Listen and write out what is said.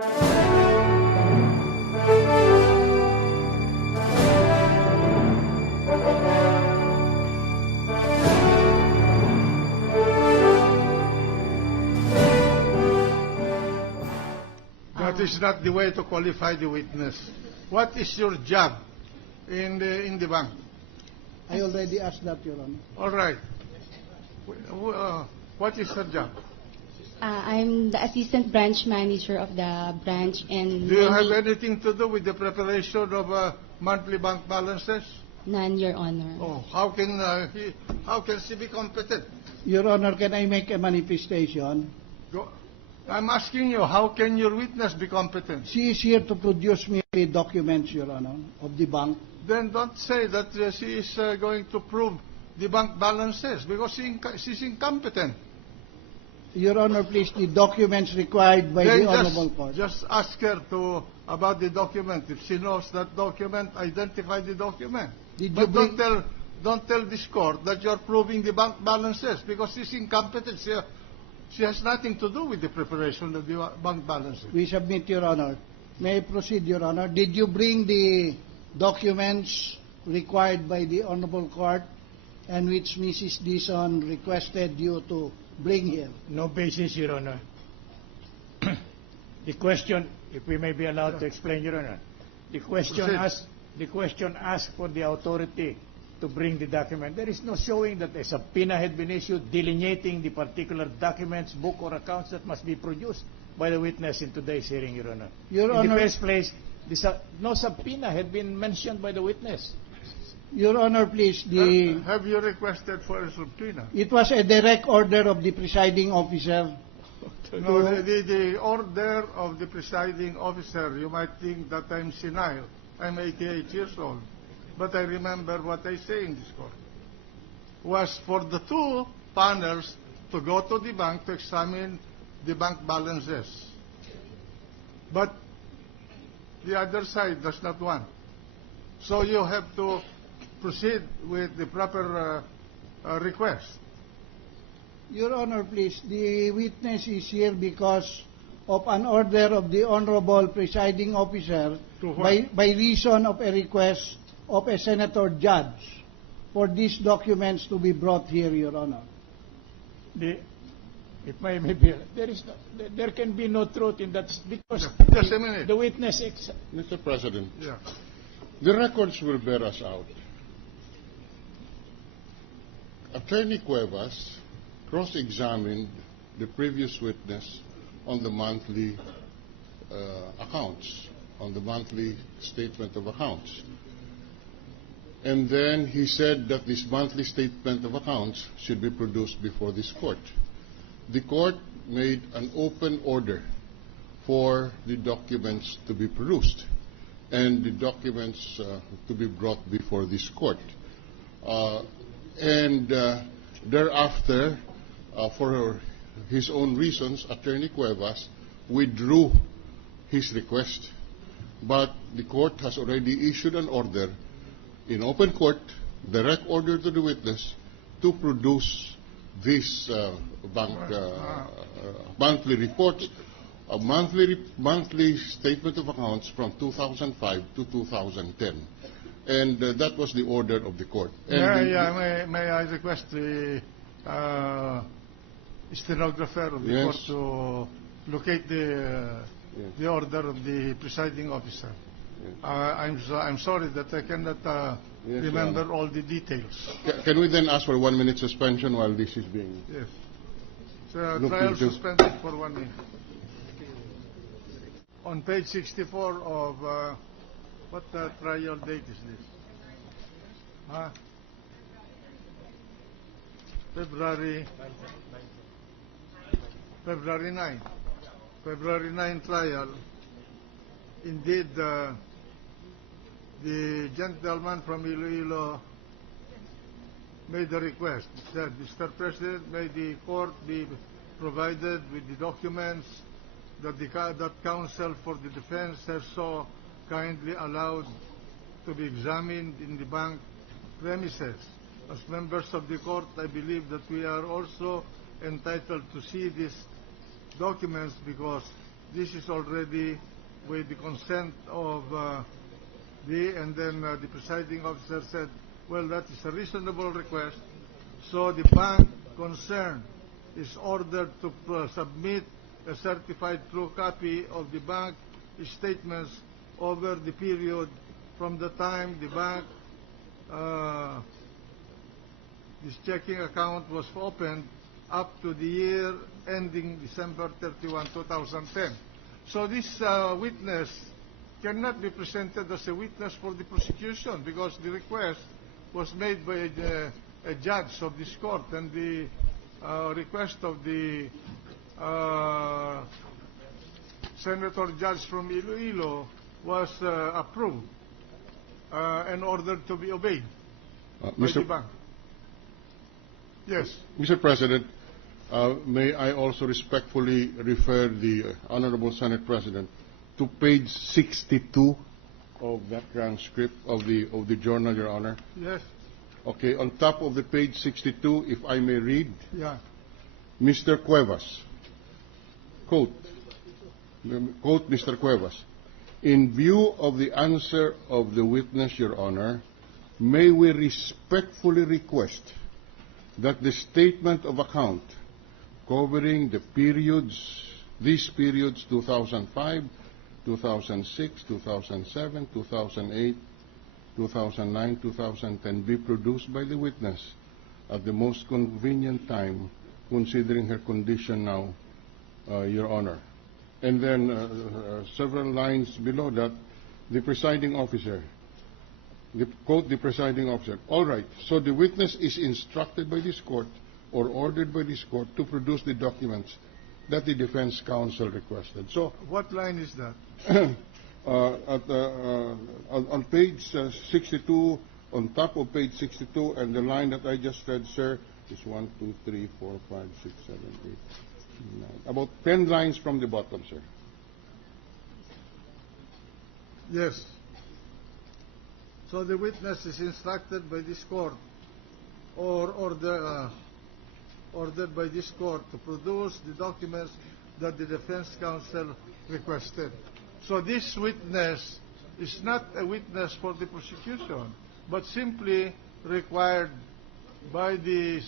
That is not the way to qualify the witness. What is your job in the bank? I already asked that, Your Honor. All right. What is your job? I'm the assistant branch manager of the branch, and Do you have anything to do with the preparation of monthly bank balances? none, Your Honor. Oh, how can she be competent? Your Honor, can I make a manifestation? Go. I'm asking you, how can your witness be competent? She is here to produce me the documents, Your Honor, of the bank. Then don't say that she is going to prove the bank balances because she's incompetent. Your Honor, please, the documents required by Then the Honorable Court. just ask her about the document. If she knows that document, identify the document. Did But you bring- don't tell this court that you're proving the bank balances because she's incompetent. She has nothing to do with the preparation of the bank balances. We submit, Your Honor. May I proceed, Your Honor? Did you bring the documents required by the Honorable Court and which Mrs. Dison requested you to bring here? No basis, Your Honor. The question, if we may be allowed to explain, Your Honor, the question asked for the authority to bring the document. There is no showing that a subpoena had been issued delineating the particular documents, book, or accounts that must be produced by the witness in today's hearing, Your Honor. Your in Honor- the first place, no subpoena had been mentioned by the witness. Your Honor, please, Have you requested for a subpoena? it was a direct order of the presiding officer. No, the order of the presiding officer, you might think that I'm senile. I'm 88 years old. But I remember what I say in this court. Was for the two panels to go to the bank to examine the bank balances. But the other side does not want. So you have to proceed with the proper request. Your Honor, please, the witness is here because of an order of the Honorable Presiding Officer To what? by reason of a request of a Senator Judge for these documents to be brought here, Your Honor. There can be no truth in that because Just a minute. the witness Mr. President, Yeah. the records will bear us out. Attorney Cuevas cross-examined the previous witness on the monthly accounts, on the monthly statement of accounts. And then he said that this monthly statement of accounts should be produced before this court. The court made an open order for the documents to be produced and the documents to be brought before this court. Thereafter, for his own reasons, Attorney Cuevas withdrew his request. But the court has already issued an order in open court, direct order to the witness, to produce this monthly report, a monthly statement of accounts from 2005 to 2010. And that was the order of the court. And May I request the stenographer of the Yes. court to locate the order of the presiding officer. I'm sorry that I cannot Yes, remember Your Honor. all the details. Can we then ask for 1 minute suspension while this is being... Yes. So, Look trial into- suspended for 1 minute. On page 64 of what trial date is this? February 9. February 9 trial. Indeed, the gentleman from Iloilo made a request. He said, Mr. President, may the court be provided with the documents that counsel for the defense has so kindly allowed to be examined in the bank premises. As members of the court, I believe that we are also entitled to see these documents because this is already with the consent of and then the presiding officer said, well, that is a reasonable request, so the bank concerned is ordered to submit a certified true copy of the bank statements over the period from the time the bank, this checking account was opened up to the year ending December 31, 2010. So this witness cannot be presented as a witness for the prosecution because the request was made by a judge of this court, and the request of the senator judge from Iloilo was approved and ordered to be obeyed by the bank. Yes. Mr. President, may I also respectfully refer the Honorable Senate President to page 62 of that transcript of the journal, Your Honor. Yes. Okay, on top of the page 62, if I may read. Yeah. Mr. Cuevas, quote Mr. Cuevas, in view of the answer of the witness, Your Honor, may we respectfully request that the statement of account covering these periods 2005, 2006, 2007, 2008, 2009, 2010 be produced by the witness at the most convenient time, considering her condition now, Your Honor. And then several lines below that, the presiding officer, quote the presiding officer, all right, so the witness is instructed by this court or ordered by this court to produce the documents that the defense counsel requested. So, what line is that? On page 62, on top of page 62, and the line that I just read, sir, is 1, 2, 3, 4, 5, 6, 7, 8, 9. About 10 lines from the bottom, sir. Yes. So the witness is instructed by this court or ordered by this court to produce the documents that the defense counsel requested. So this witness is not a witness for the prosecution, but simply required by this